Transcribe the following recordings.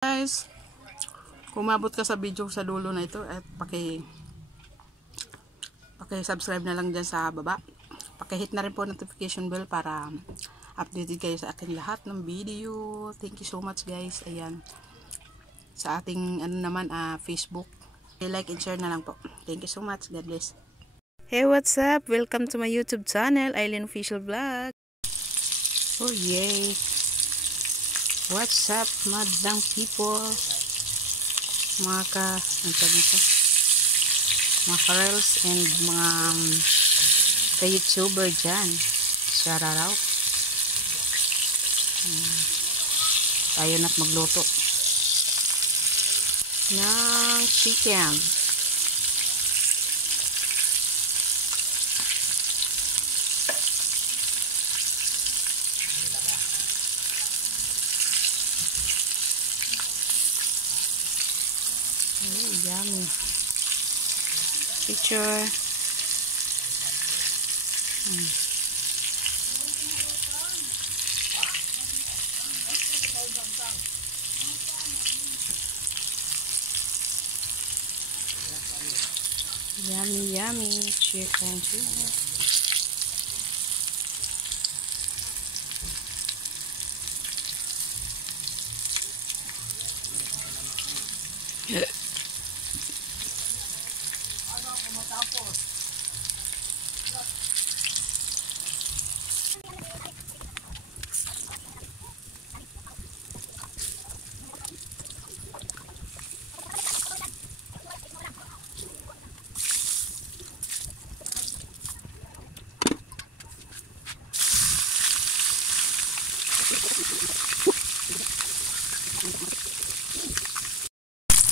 Guys, kung umabot ka sa video sa dulo na ito at paki-subscribe na lang dyan sa baba. Paki-hit na rin po notification bell para updated kayo sa aking lahat ng video. Thank you so much guys. Ayan. Sa ating Facebook. Like and share na lang po. Thank you so much. God bless. Hey, what's up? Welcome to my YouTube channel, Aileen Official Vlog. Oh yay. What's up, madlang people? Mga ka-reels and mga ka-YouTuber dyan. Shout out. Tayo na't magluto ng chicken. Oh, yummy. Picture. Yummy, yummy chicken.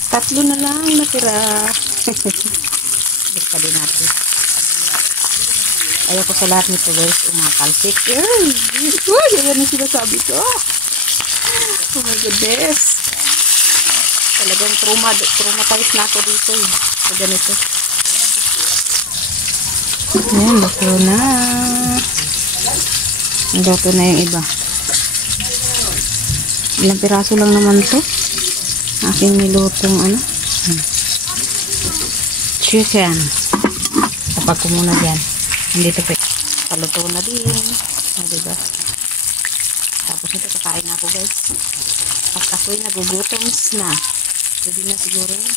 Tatlo na lang natira. Balik pa din natin. Ayaw ko sa lahat nito guys. Umakalsik. Ayan yung sinasabi ko. Oh my goodness. Talagang traumatized na ako dito. Sa ganito. Ayan, luto na. Luto na yung iba. Ilang piraso lang naman to. Aking nilutong chicken. Kapag ko muna dyan. Nandito pa. Paluto na din. Diba? Tapos ito kakain na ako guys. At ako'y nagugutom na. Pwede na siguro yun.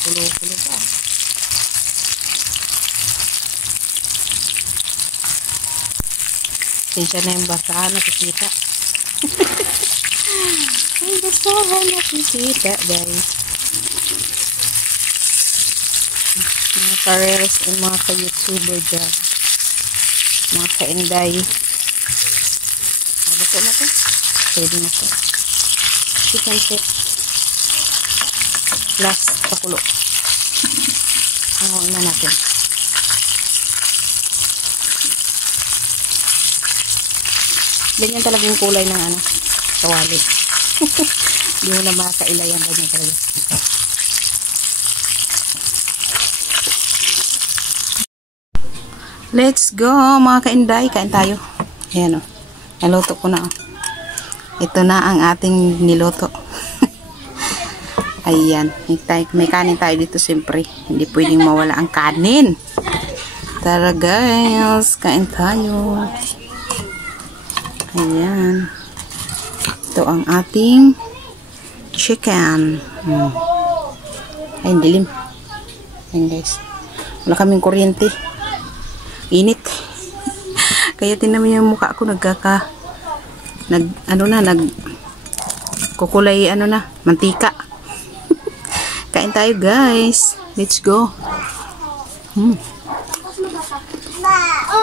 Pulo-pulo pa. Sinsya na yung basahan nakikita. Ay, basahan nakikita guys. Mga ka-reels and mga ka-YouTuber dyan. Mga ka-inday. Bago na to. Pwede na to. Chicken set. Last pakulo. Hanguin na natin. Ganyan talaga yung kulay ng kawali. Hindi mo na makakailay ang ganyan talaga. Let's go mga kainday. Kain tayo. Ayan o. Naluto ko na o. Ito na ang ating niluto. Ayan. May kanin tayo dito siyempre. Hindi pwedeng mawala ang kanin. Tara guys. Kain tayo. Ayan. Ito ang ating chicken. Ay, dilim. Ayan guys. Wala kaming kuryente. Init. Kaya tinan mo yung mukha ko kukulay mantika. Kain tayo guys. Let's go.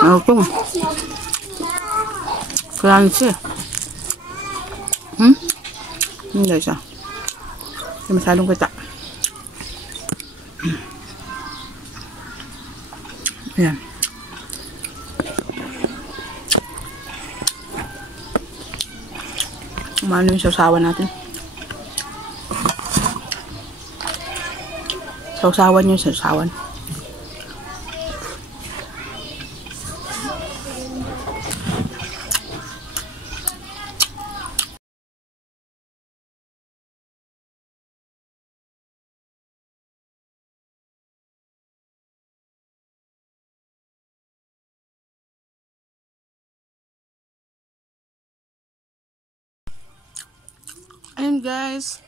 Ako. Crunchy. Hindi siya. Hindi masyadong kita. Ayan. Umano yung sausawan natin. Sausawan yung sausawan. Ayun guys,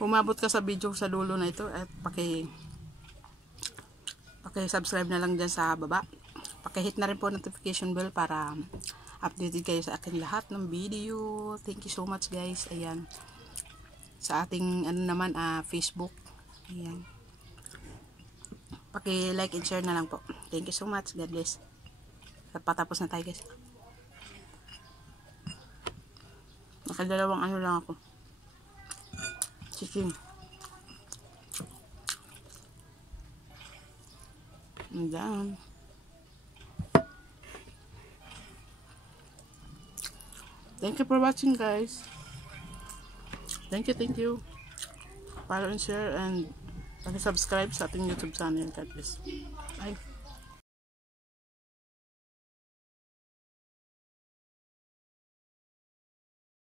kung umabot ka sa video sa dulo na ito, at paki-subscribe na lang dyan sa baba. Paki-hit na rin po notification bell para updated kayo sa akin lahat ng video. Thank you so much guys. Ayan. Sa ating Facebook. Ayan. Paki-like and share na lang po. Thank you so much. God bless. At patapos na tayo guys. Nakadalawang lang ako. Chicken. Ayan. Thank you for watching guys. Thank you. Follow and share and subscribe sa ating YouTube channel. God bless. Bye.